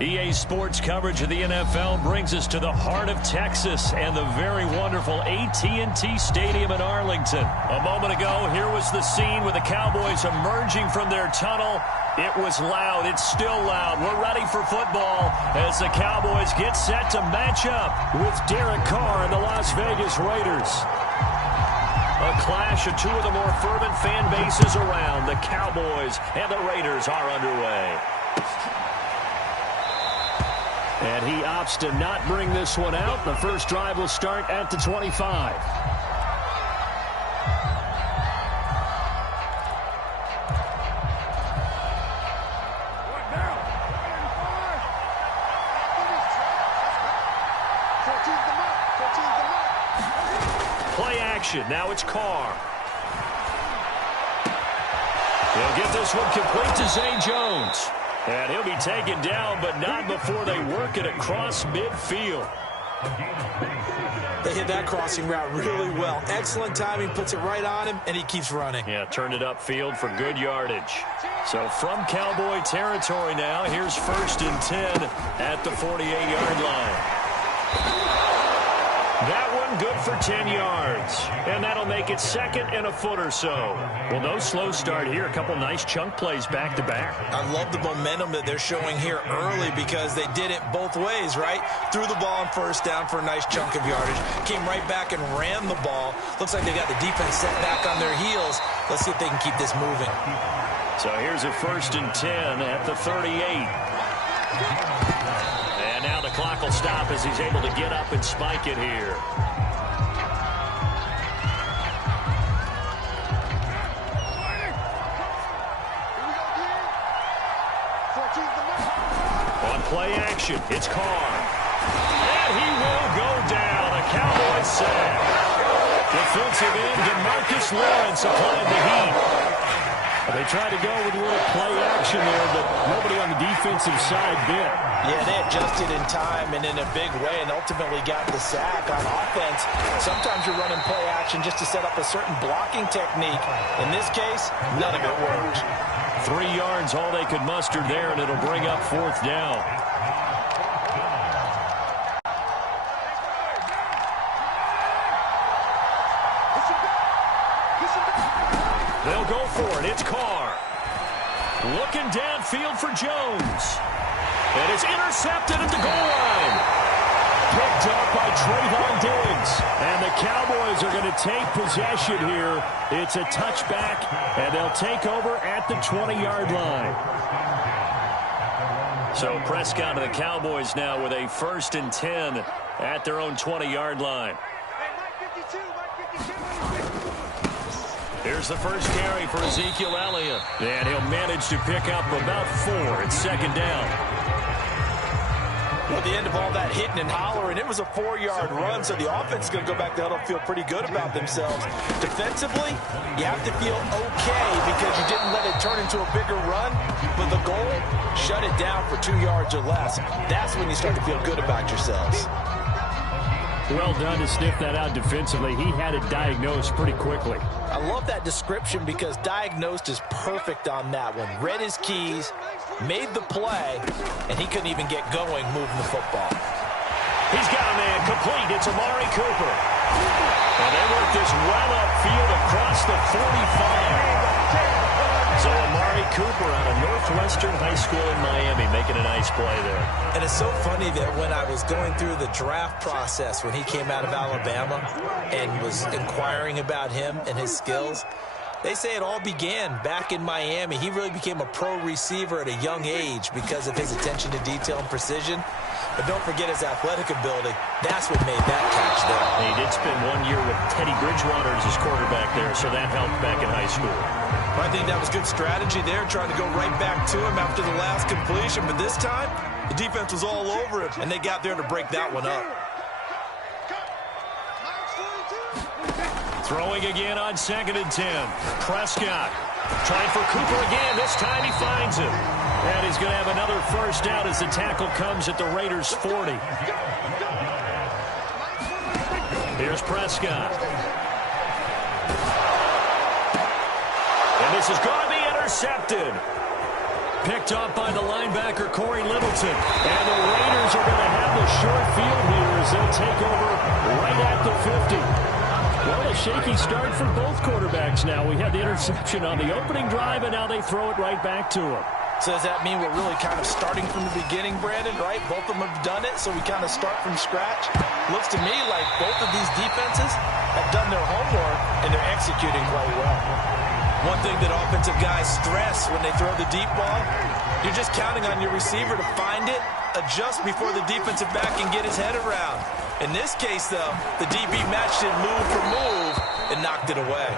EA Sports coverage of the NFL brings us to the heart of Texas and the very wonderful AT&T Stadium in Arlington. A moment ago, here was the scene with the Cowboys emerging from their tunnel. It was loud. It's still loud. We're ready for football as the Cowboys get set to match up with Derek Carr and the Las Vegas Raiders. A clash of two of the more fervent fan bases around. The Cowboys and the Raiders are underway. And he opts to not bring this one out. The first drive will start at the 25. Play action. Now it's Carr. He'll get this one complete to Zay Jones. And he'll be taken down, but not before they work it across midfield. They hit that crossing route really well. Excellent timing, puts it right on him, and he keeps running. Yeah, turned it upfield for good yardage. So from Cowboy territory now, here's 1st and 10 at the 48-yard line. That one good for 10 yards. And that'll make it 2nd and a foot or so. Well, no slow start here. A couple nice chunk plays back-to-back. I love the momentum that they're showing here early because they did it both ways, right? Threw the ball on 1st down for a nice chunk of yardage. Came right back and ran the ball. Looks like they got the defense set back on their heels. Let's see if they can keep this moving. So here's a 1st and 10 at the 38. And now the clock will stop as he's able to get up and spike it here. On play action, it's Carr. And he will go down. A Cowboy sack. Defensive end DeMarcus Lawrence applied the heat. They tried to go with a little play action there, but nobody on the defensive side bit. Yeah, they adjusted in time and in a big way and ultimately got the sack. On offense, sometimes you're running play action just to set up a certain blocking technique. In this case, none of it worked. 3 yards, all they could muster there, and it'll bring up 4th down. They'll go for it. It's Carr. Looking downfield for Jones. And it's intercepted at the goal line. Picked up by Trayvon Diggs. And the Cowboys are going to take possession here. It's a touchback, and they'll take over at the 20-yard line. So Prescott and the Cowboys now with a 1st and 10 at their own 20-yard line. Here's the first carry for Ezekiel Elliott. And he'll manage to pick up about 4. It's 2nd down. Well, at the end of all that hitting and hollering, it was a 4-yard run, so the offense is going to go back to huddle and feel pretty good about themselves. Defensively, you have to feel okay because you didn't let it turn into a bigger run, but the goal, shut it down for 2 yards or less. That's when you start to feel good about yourselves. Well done to sniff that out defensively. He had it diagnosed pretty quickly. I love that description because diagnosed is perfect on that one. Read his keys, made the play, and he couldn't even get going moving the football. He's got a man complete. It's Amari Cooper. And they work this well upfield across the 45. So Amari Cooper out of Northwestern High School in Miami, making a nice play there. And it's so funny that when I was going through the draft process when he came out of Alabama and was inquiring about him and his skills, they say it all began back in Miami. He really became a pro receiver at a young age because of his attention to detail and precision. But don't forget his athletic ability. That's what made that catch there. He did spend 1 year with Teddy Bridgewater as his quarterback there, so that helped back in high school. I think that was good strategy there, trying to go right back to him after the last completion. But this time, the defense was all over him, and they got there to break that one up. Throwing again on 2nd and 10. Prescott trying for Cooper again. This time he finds him. And he's going to have another first down as the tackle comes at the Raiders' 40. Here's Prescott. And this is going to be intercepted. Picked up by the linebacker, Corey Littleton. And the Raiders are going to have the short field here as they'll take over right at the 50. Well, a shaky start for both quarterbacks now. We had the interception on the opening drive, and now they throw it right back to him. So does that mean we're really kind of starting from the beginning, Brandon, right? Both of them have done it, so we kind of start from scratch. Looks to me like both of these defenses have done their homework, and they're executing quite well. One thing that offensive guys stress when they throw the deep ball, you're just counting on your receiver to find it, adjust before the defensive back can get his head around. In this case, though, the DB matched it move for move and knocked it away.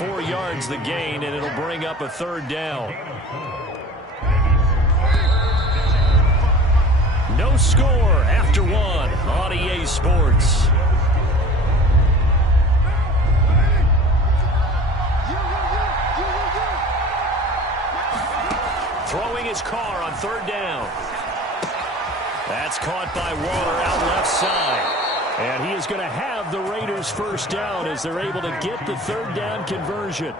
4 yards the gain, and it'll bring up a 3rd down. No score after 1 on EA Sports. Throwing his car on 3rd down. That's caught by Waller out left side. And he is going to have the Raiders' first down as they're able to get the 3rd down conversion.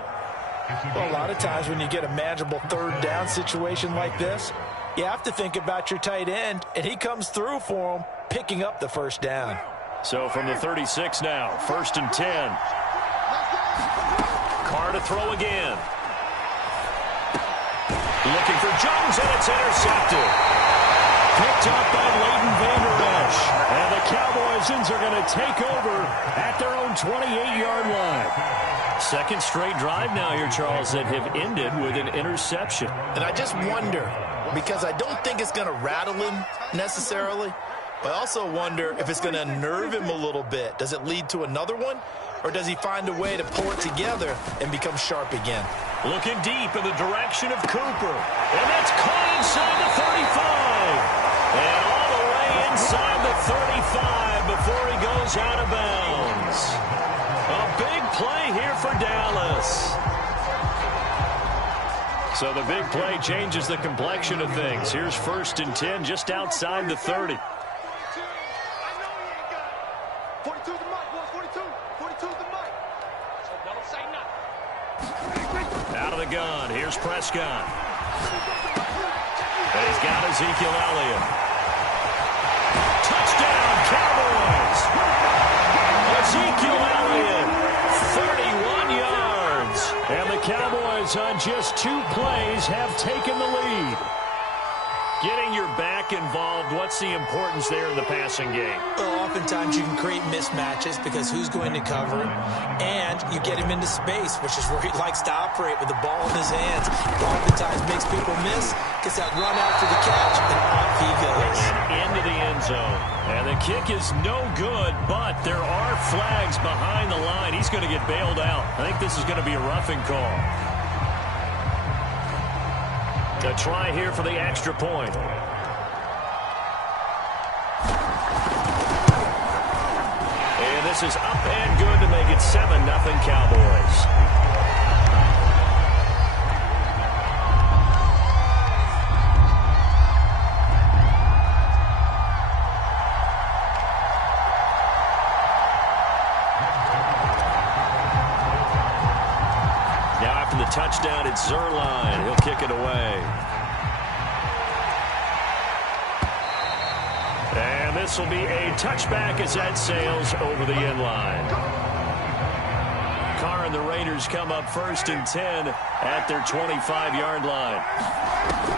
Well, a lot of times when you get a manageable 3rd down situation like this, you have to think about your tight end, and he comes through for him, picking up the first down. So from the 36 now, 1st and 10. Carr to throw again. Looking for Jones, and it's intercepted. Picked up by Leighton Vander Esch. And the Cowboys are going to take over at their own 28-yard line. Second straight drive now here, Charles, that have ended with an interception. And I just wonder, because I don't think it's going to rattle him necessarily, but I also wonder if it's going to unnerve him a little bit. Does it lead to another one, or does he find a way to pull it together and become sharp again? Looking deep in the direction of Cooper. And that's caught inside the 35. And all the way inside the 35 before he goes out of bounds. A big play here for Dallas. So the big play changes the complexion of things. Here's 1st and 10 just outside the 30. 42 the mic, 42. 42 the mic. So don't say nothing. Out of the gun, here's Prescott. And he's got Ezekiel Elliott. Touchdown, Cowboys! Ezekiel Elliott, 31 yards. And the Cowboys on just 2 plays have taken the lead. Getting your back involved, what's the importance there in the passing game? Well, oftentimes you can create mismatches because who's going to cover him, and you get him into space, which is where he likes to operate with the ball in his hands. It oftentimes makes people miss, gets that run after the catch, and off he goes. And into the end zone. And the kick is no good, but there are flags behind the line. He's going to get bailed out. I think this is going to be a roughing call. A try here for the extra point. And this is up and good to make it 7-0 Cowboys. Touchdown, it's Zerline. He'll kick it away. And this will be a touchback as that sails over the end line. Carr and the Raiders come up 1st and 10 at their 25-yard line.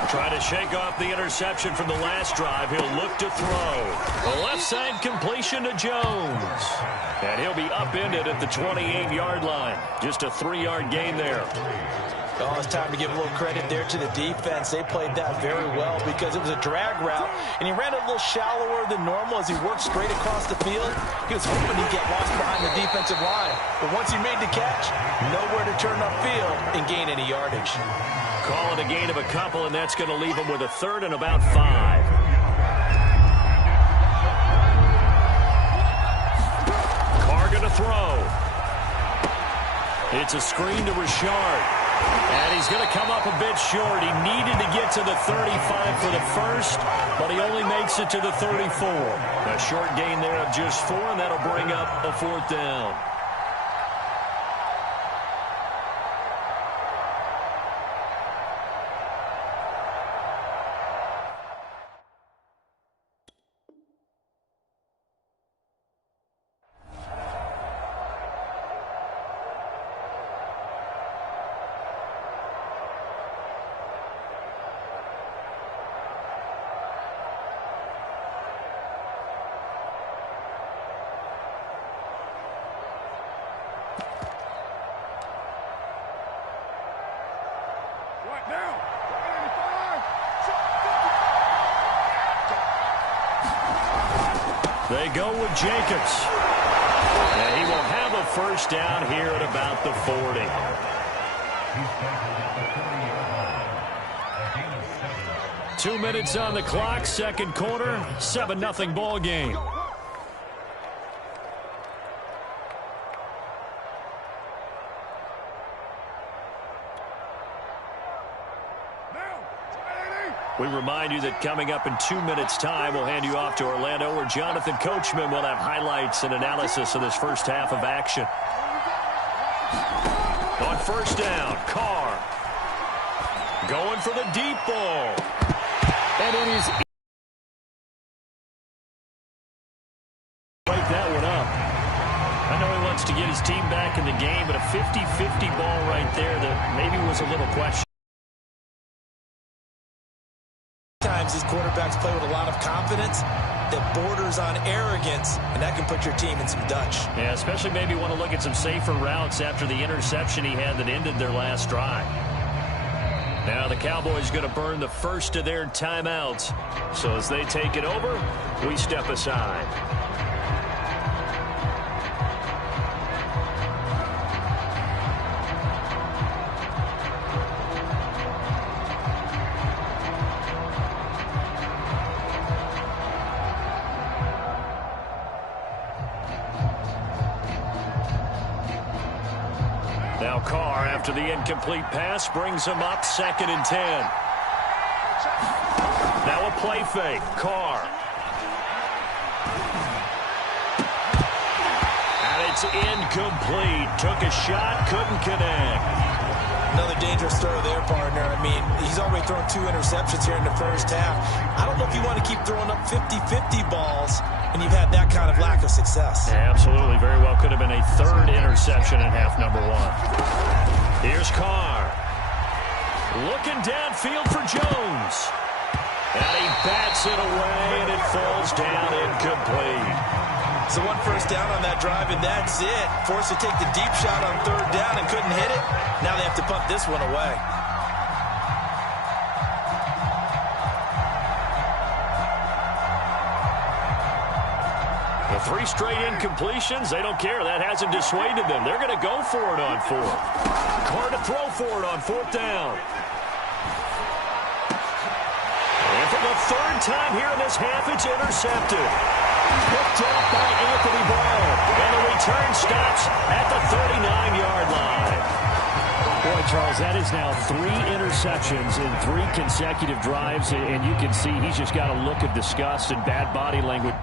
Trying to shake off the interception from the last drive. He'll look to throw. The left side completion to Jones. And he'll be upended at the 28-yard line. Just a 3-yard gain there. Oh, it's time to give a little credit there to the defense. They played that very well because it was a drag route, and he ran it a little shallower than normal as he worked straight across the field. He was hoping he'd get lost behind the defensive line. But once he made the catch, nowhere to turn upfield and gain any yardage. Call it a gain of a couple, and that's going to leave him with a 3rd and about 5. Carr going to throw. It's a screen to Richard. And he's going to come up a bit short. He needed to get to the 35 for the first, but he only makes it to the 34. A short gain there of just 4, and that'll bring up a 4th down. They go with Jacobs. And he will have a 1st down here at about the 40. 2 minutes on the clock, 2nd quarter, 7-0 ball game. We remind you that coming up in 2 minutes' time, we'll hand you off to Orlando, where Jonathan Coachman will have highlights and analysis of this first half of action. On 1st down, Carr. Going for the deep ball. And it is... Break that one up. I know he wants to get his team back in the game, but a 50-50 ball right there that maybe was a little question. Sometimes these quarterbacks play with a lot of confidence that borders on arrogance, and that can put your team in some Dutch. Yeah, especially maybe want to look at some safer routes after the interception he had that ended their last drive. Now the Cowboys going to burn the first of their timeouts. So as they take it over, we step aside. Now Carr, after the incomplete pass, brings him up 2nd and 10. Now a play fake. Carr. And it's incomplete. Took a shot, couldn't connect. Another dangerous throw there, partner. I mean, he's already thrown 2 interceptions here in the first half. I don't know if you want to keep throwing up 50-50 balls, and you've had that kind of lack of success. Yeah, absolutely. Very well could have been a 3rd interception in half number 1. Here's Carr. Looking downfield for Jones. And he bats it away, and it falls down incomplete. So 1 first down on that drive, and that's it. Forced to take the deep shot on 3rd down and couldn't hit it. Now they have to punt this one away. The 3 straight incompletions, they don't care. That hasn't dissuaded them. They're going to go for it on 4th. Carr to throw for it on 4th down. And for the 3rd time here in this half, it's intercepted. Picked up by Anthony Brown. And the return stops at the 39-yard line. Boy, Charles, that is now 3 interceptions in 3 consecutive drives. And you can see he's just got a look of disgust and bad body language.